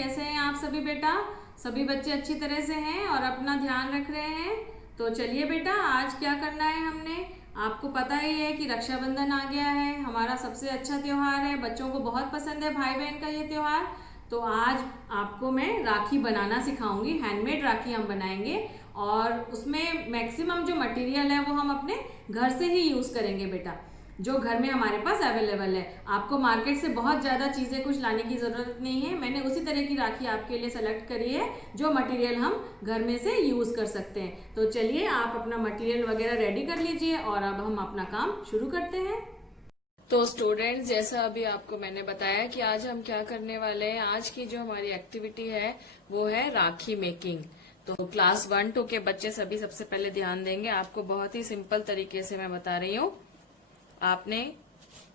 कैसे हैं आप सभी बेटा? सभी बच्चे अच्छी तरह से हैं और अपना ध्यान रख रहे हैं। तो चलिए बेटा, आज क्या करना है हमने। आपको पता ही है कि रक्षाबंधन आ गया है, हमारा सबसे अच्छा त्योहार है, बच्चों को बहुत पसंद है भाई बहन का ये त्योहार। तो आज आपको मैं राखी बनाना सिखाऊंगी, हैंडमेड राखी हम बनाएंगे और उसमें मैक्सिमम जो मटेरियल है वो हम अपने घर से ही यूज़ करेंगे बेटा, जो घर में हमारे पास अवेलेबल है। आपको मार्केट से बहुत ज़्यादा चीज़ें कुछ लाने की ज़रूरत नहीं है। मैंने उसी तरह की राखी आपके लिए सेलेक्ट करी है जो मटेरियल हम घर में से यूज़ कर सकते हैं। तो चलिए आप अपना मटेरियल वगैरह रेडी कर लीजिए और अब हम अपना काम शुरू करते हैं। तो स्टूडेंट्स, जैसा अभी आपको मैंने बताया कि आज हम क्या करने वाले हैं। आज की जो हमारी एक्टिविटी है वो है राखी मेकिंग। तो क्लास 1-2 के बच्चे सभी सबसे पहले ध्यान देंगे। आपको बहुत ही सिंपल तरीके से मैं बता रही हूँ। आपने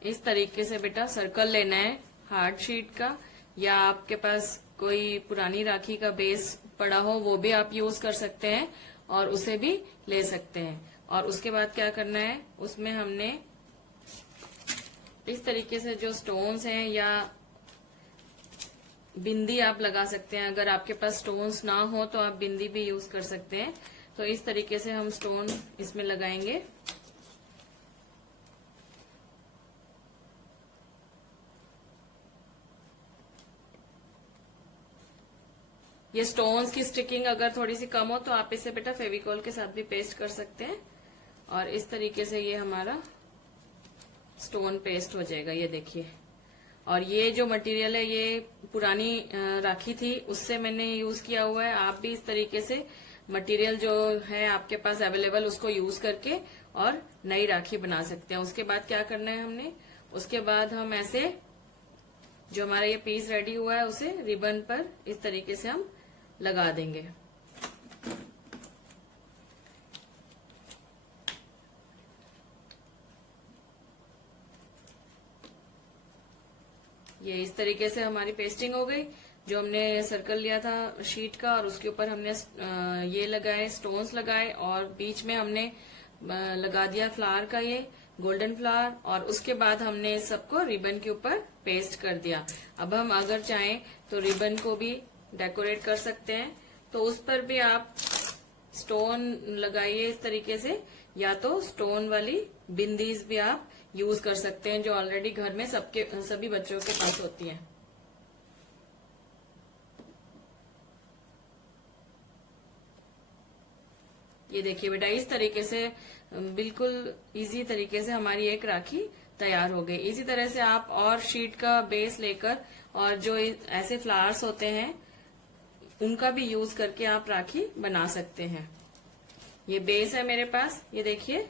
इस तरीके से बेटा सर्कल लेना है हार्ड शीट का, या आपके पास कोई पुरानी राखी का बेस पड़ा हो वो भी आप यूज कर सकते हैं और उसे भी ले सकते हैं। और उसके बाद क्या करना है, उसमें हमने इस तरीके से जो स्टोन्स हैं या बिंदी आप लगा सकते हैं। अगर आपके पास स्टोन्स ना हो तो आप बिंदी भी यूज कर सकते हैं। तो इस तरीके से हम स्टोन इसमें लगाएंगे। ये स्टोन्स की स्टिकिंग अगर थोड़ी सी कम हो तो आप इसे बेटा फेविकॉल के साथ भी पेस्ट कर सकते हैं और इस तरीके से ये हमारा स्टोन पेस्ट हो जाएगा। ये देखिए। और ये जो मटेरियल है ये पुरानी राखी थी उससे मैंने यूज किया हुआ है। आप भी इस तरीके से मटेरियल जो है आपके पास अवेलेबल उसको यूज करके और नई राखी बना सकते हैं। उसके बाद क्या करना है हमने, उसके बाद हम ऐसे जो हमारा ये पीस रेडी हुआ है उसे रिबन पर इस तरीके से हम लगा देंगे। ये इस तरीके से हमारी पेस्टिंग हो गई। जो हमने सर्कल लिया था शीट का और उसके ऊपर हमने ये लगाए, स्टोन्स लगाए और बीच में हमने लगा दिया फ्लावर का ये गोल्डन फ्लावर। और उसके बाद हमने इस सबको रिबन के ऊपर पेस्ट कर दिया। अब हम अगर चाहें तो रिबन को भी डेकोरेट कर सकते हैं, तो उस पर भी आप स्टोन लगाइए इस तरीके से, या तो स्टोन वाली बिंदीज भी आप यूज कर सकते हैं जो ऑलरेडी घर में सभी बच्चों के पास होती हैं। ये देखिए बेटा, इस तरीके से बिल्कुल इजी तरीके से हमारी एक राखी तैयार हो गई। इसी तरह से आप और शीट का बेस लेकर और जो ऐसे फ्लावर्स होते हैं उनका भी यूज करके आप राखी बना सकते हैं। ये बेस है मेरे पास, ये देखिए,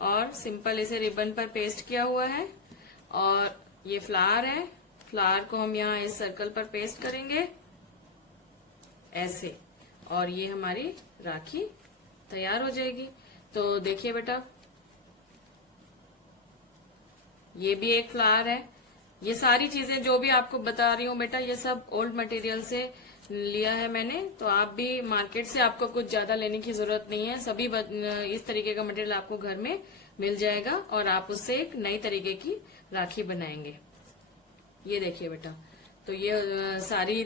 और सिंपल इसे रिबन पर पेस्ट किया हुआ है। और ये फ्लावर है, फ्लावर को हम यहाँ इस सर्कल पर पेस्ट करेंगे ऐसे, और ये हमारी राखी तैयार हो जाएगी। तो देखिए बेटा, ये भी एक फ्लावर है। ये सारी चीजें जो भी आपको बता रही हूँ बेटा, ये सब ओल्ड मटेरियल से लिया है मैंने। तो आप भी मार्केट से आपको कुछ ज्यादा लेने की जरूरत नहीं है। सभी इस तरीके का मटेरियल आपको घर में मिल जाएगा और आप उससे एक नई तरीके की राखी बनाएंगे। ये देखिए बेटा, तो ये सारी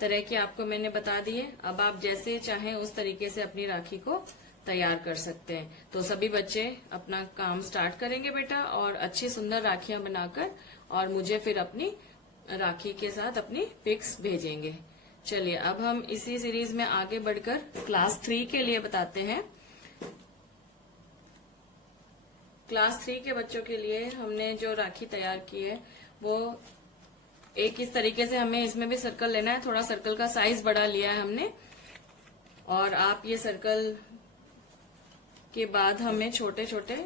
तरह की आपको मैंने बता दी है। अब आप जैसे चाहें उस तरीके से अपनी राखी को तैयार कर सकते हैं। तो सभी बच्चे अपना काम स्टार्ट करेंगे बेटा और अच्छी सुंदर राखियां बनाकर और मुझे फिर अपनी राखी के साथ अपनी पिक्स भेजेंगे। चलिए अब हम इसी सीरीज में आगे बढ़कर क्लास 3 के लिए बताते हैं। क्लास 3 के बच्चों के लिए हमने जो राखी तैयार की है वो एक इस तरीके से, हमें इसमें भी सर्कल लेना है। थोड़ा सर्कल का साइज बड़ा लिया है हमने, और आप ये सर्कल के बाद हमें छोटे छोटे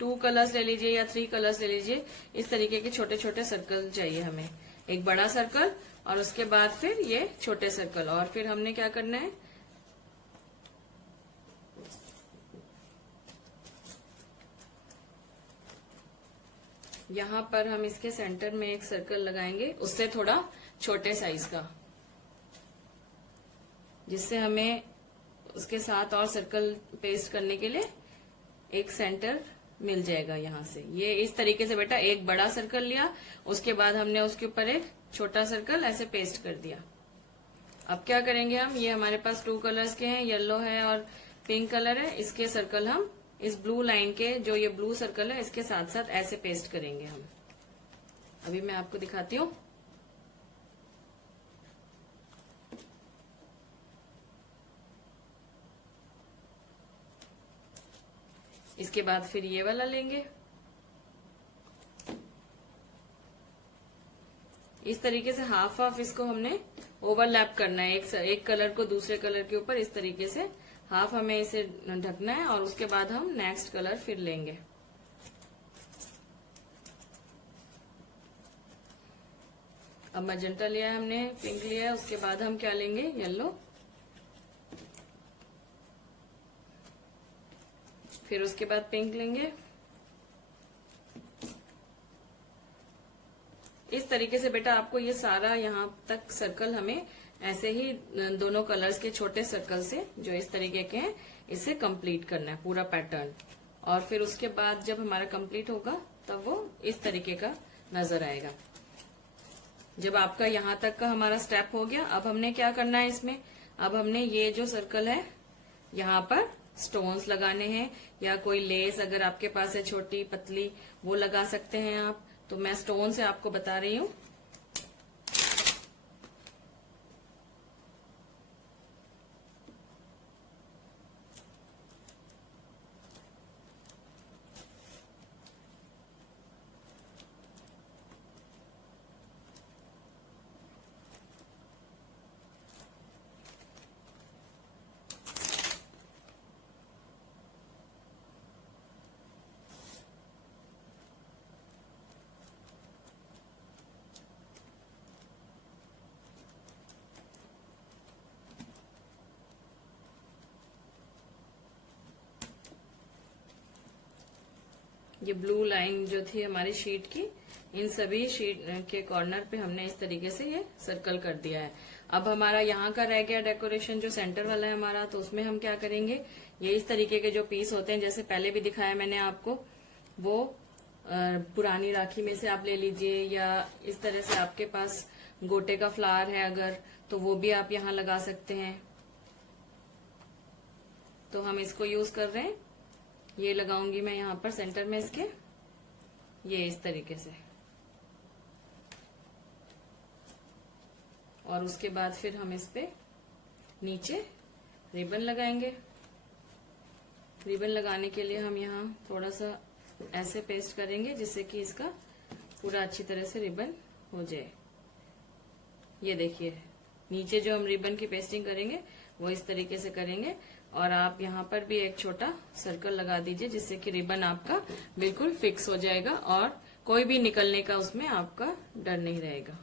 2 कलर्स ले लीजिए या 3 कलर्स ले लीजिए। इस तरीके के छोटे छोटे सर्कल चाहिए हमें, एक बड़ा सर्कल और उसके बाद फिर ये छोटे सर्कल। और फिर हमने क्या करना है, यहाँ पर हम इसके सेंटर में एक सर्कल लगाएंगे, उससे थोड़ा छोटे साइज का, जिससे हमें उसके साथ और सर्कल पेस्ट करने के लिए एक सेंटर मिल जाएगा यहाँ से। ये इस तरीके से बेटा एक बड़ा सर्कल लिया, उसके बाद हमने उसके ऊपर एक छोटा सर्कल ऐसे पेस्ट कर दिया। अब क्या करेंगे हम, ये हमारे पास 2 कलर्स के हैं, येलो है और पिंक कलर है, इसके सर्कल हम इस ब्लू लाइन के, जो ये ब्लू सर्कल है इसके साथ साथ ऐसे पेस्ट करेंगे हम। अभी मैं आपको दिखाती हूँ। इसके बाद फिर ये वाला लेंगे, इस तरीके से हाफ हाफ इसको हमने ओवरलैप करना है, एक कलर को दूसरे कलर के ऊपर इस तरीके से हाफ हमें इसे ढकना है, और उसके बाद हम नेक्स्ट कलर फिर लेंगे। अब मैजेंटा लिया है हमने, पिंक लिया है, उसके बाद हम क्या लेंगे, येलो, फिर उसके बाद पिंक लेंगे। इस तरीके से बेटा आपको ये सारा यहाँ तक सर्कल हमें ऐसे ही दोनों कलर्स के छोटे सर्कल से, जो इस तरीके के हैं, इसे कंप्लीट करना है पूरा पैटर्न। और फिर उसके बाद जब हमारा कंप्लीट होगा तब वो इस तरीके का नजर आएगा। जब आपका यहाँ तक का हमारा स्टेप हो गया, अब हमने क्या करना है इसमें, अब हमने ये जो सर्कल है यहाँ पर स्टोन्स लगाने हैं, या कोई लेस अगर आपके पास है छोटी पतली वो लगा सकते हैं आप। तो मैं स्टोन से आपको बता रही हूँ। ये ब्लू लाइन जो थी हमारी शीट की, इन सभी शीट के कॉर्नर पे हमने इस तरीके से ये सर्कल कर दिया है। अब हमारा यहाँ का रह गया डेकोरेशन, जो सेंटर वाला है हमारा, तो उसमें हम क्या करेंगे, ये इस तरीके के जो पीस होते हैं, जैसे पहले भी दिखाया मैंने आपको, वो पुरानी राखी में से आप ले लीजिए, या इस तरह से आपके पास गोटे का फ्लावर है अगर, तो वो भी आप यहाँ लगा सकते हैं। तो हम इसको यूज कर रहे हैं, ये लगाऊंगी मैं यहाँ पर सेंटर में इसके, ये इस तरीके से। और उसके बाद फिर हम इस पे नीचे रिबन लगाएंगे। रिबन लगाने के लिए हम यहाँ थोड़ा सा ऐसे पेस्ट करेंगे, जिससे कि इसका पूरा अच्छी तरह से रिबन हो जाए। ये देखिए, नीचे जो हम रिबन की पेस्टिंग करेंगे वो इस तरीके से करेंगे, और आप यहाँ पर भी एक छोटा सर्कल लगा दीजिए, जिससे कि रिबन आपका बिल्कुल फिक्स हो जाएगा और कोई भी निकलने का उसमें आपका डर नहीं रहेगा।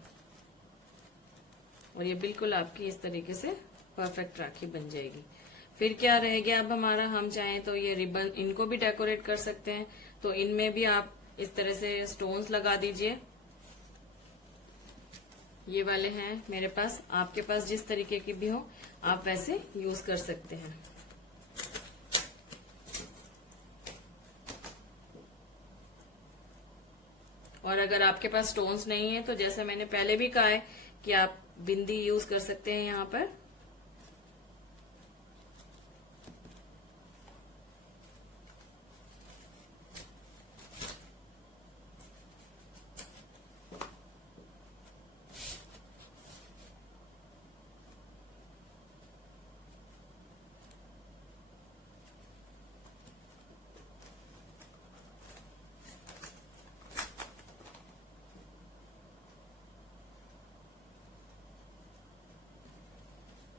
और ये बिल्कुल आपकी इस तरीके से परफेक्ट राखी बन जाएगी। फिर क्या रह गया अब हमारा, हम चाहें तो ये रिबन इनको भी डेकोरेट कर सकते हैं, तो इनमें भी आप इस तरह से स्टोन्स लगा दीजिए। ये वाले हैं मेरे पास, आपके पास जिस तरीके की भी हो आप वैसे यूज कर सकते हैं। और अगर आपके पास स्टोन्स नहीं है तो जैसा मैंने पहले भी कहा है कि आप बिंदी यूज कर सकते हैं यहाँ पर।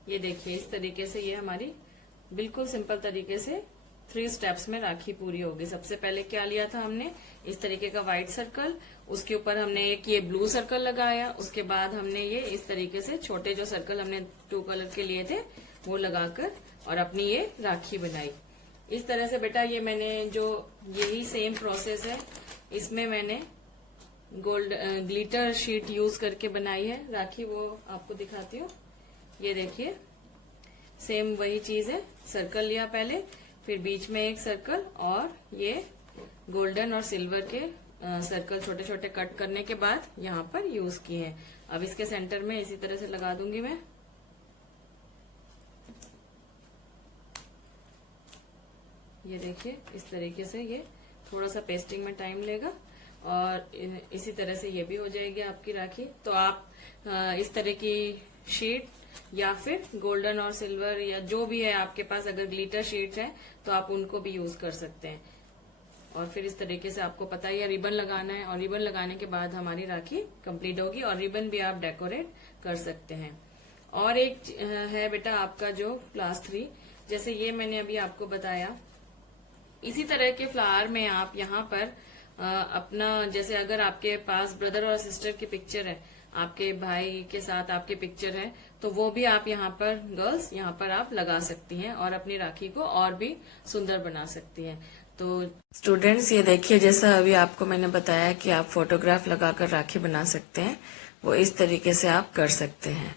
ये देखिए, इस तरीके से ये हमारी बिल्कुल सिंपल तरीके से 3 स्टेप्स में राखी पूरी होगी। सबसे पहले क्या लिया था हमने, इस तरीके का व्हाइट सर्कल, उसके ऊपर हमने एक ये ब्लू सर्कल लगाया, उसके बाद हमने ये इस तरीके से छोटे जो सर्कल हमने 2 कलर के लिए थे वो लगाकर और अपनी ये राखी बनाई। इस तरह से बेटा ये मैंने जो यही सेम प्रोसेस है, इसमें मैंने गोल्ड ग्लिटर शीट यूज करके बनाई है राखी, वो आपको दिखाती हूँ। ये देखिए, सेम वही चीज है, सर्कल लिया पहले, फिर बीच में एक सर्कल, और ये गोल्डन और सिल्वर के सर्कल छोटे छोटे कट करने के बाद यहाँ पर यूज किए हैं। अब इसके सेंटर में इसी तरह से लगा दूंगी मैं। ये देखिए इस तरीके से, ये थोड़ा सा पेस्टिंग में टाइम लेगा और इसी तरह से ये भी हो जाएगी आपकी राखी। तो आप इस तरह की शीट या फिर गोल्डन और सिल्वर या जो भी है आपके पास, अगर ग्लिटर शीट है तो आप उनको भी यूज कर सकते हैं। और फिर इस तरीके से आपको पता ही है रिबन लगाना है, और रिबन लगाने के बाद हमारी राखी कंप्लीट होगी। और रिबन भी आप डेकोरेट कर सकते हैं। और एक है बेटा आपका जो क्लास 3, जैसे ये मैंने अभी आपको बताया, इसी तरह के फ्लावर में आप यहाँ पर अपना, जैसे अगर आपके पास ब्रदर और सिस्टर की पिक्चर है, आपके भाई के साथ आपके पिक्चर है, तो वो भी आप यहाँ पर गर्ल्स यहाँ पर आप लगा सकती हैं और अपनी राखी को और भी सुंदर बना सकती हैं। तो स्टूडेंट्स ये देखिए, जैसा अभी आपको मैंने बताया कि आप फोटोग्राफ लगाकर राखी बना सकते हैं, वो इस तरीके से आप कर सकते हैं।